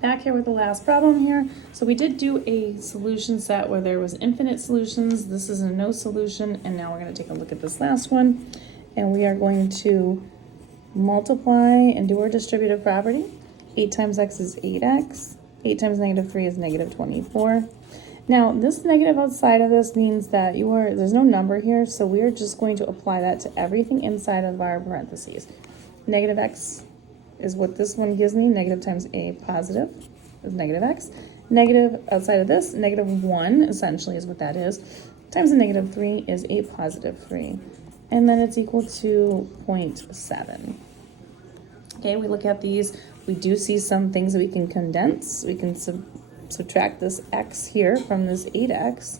Back here with the last problem here. So we did do a solution set where there was infinite solutions. This is a no solution, and now we're going to take a look at this last one, and we are going to multiply and do our distributive property. 8 times x is 8x. 8 times negative 3 is negative 24. Now, this negative outside of this means that there's no number here, so we are just going to apply that to everything inside of our parentheses. Negative x is what this one gives me. Negative times a positive is negative x. Negative outside of this, negative 1 essentially is what that is, times a negative 3 is a positive 3. And then it's equal to 0.7. Okay, we look at these. We do see some things that we can condense. We can subtract this x here from this 8x.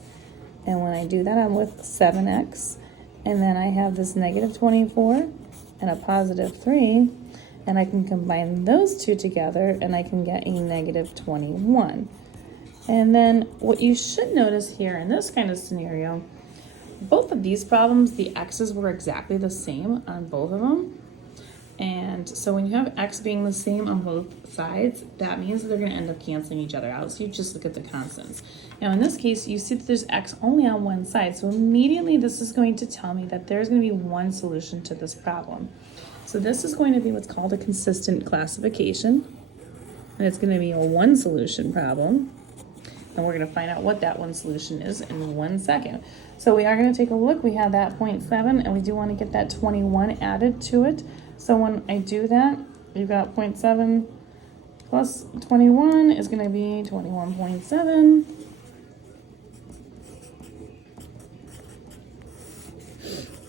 And when I do that, I'm with 7x. And then I have this negative 24 and a positive 3. And I can combine those two together and I can get a negative 21. And then what you should notice here in this kind of scenario, both of these problems, the x's were exactly the same on both of them. And so when you have x being the same on both sides, that means that they're going to end up canceling each other out. So you just look at the constants. Now in this case, you see that there's x only on one side. So immediately this is going to tell me that there's going to be one solution to this problem. So this is going to be what's called a consistent classification. And it's going to be a one solution problem. And we're going to find out what that one solution is in 1 second. So we are going to take a look. We have that 0.7 and we do want to get that 21 added to it. So when I do that, you've got 0.7 plus 21 is going to be 21.7.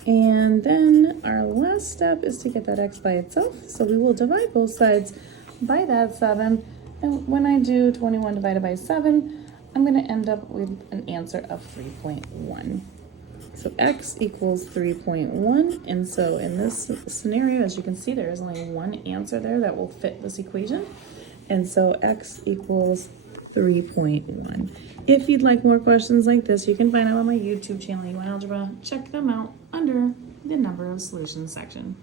And then our last step is to get that x by itself. So we will divide both sides by that 7. And when I do 21 divided by 7, I'm going to end up with an answer of 3.1. So x equals 3.1. And so in this scenario, as you can see, there is only one answer there that will fit this equation. And so x equals 3.1. If you'd like more questions like this, you can find them on my YouTube channel, Algebra. Check them out under the number of solutions section.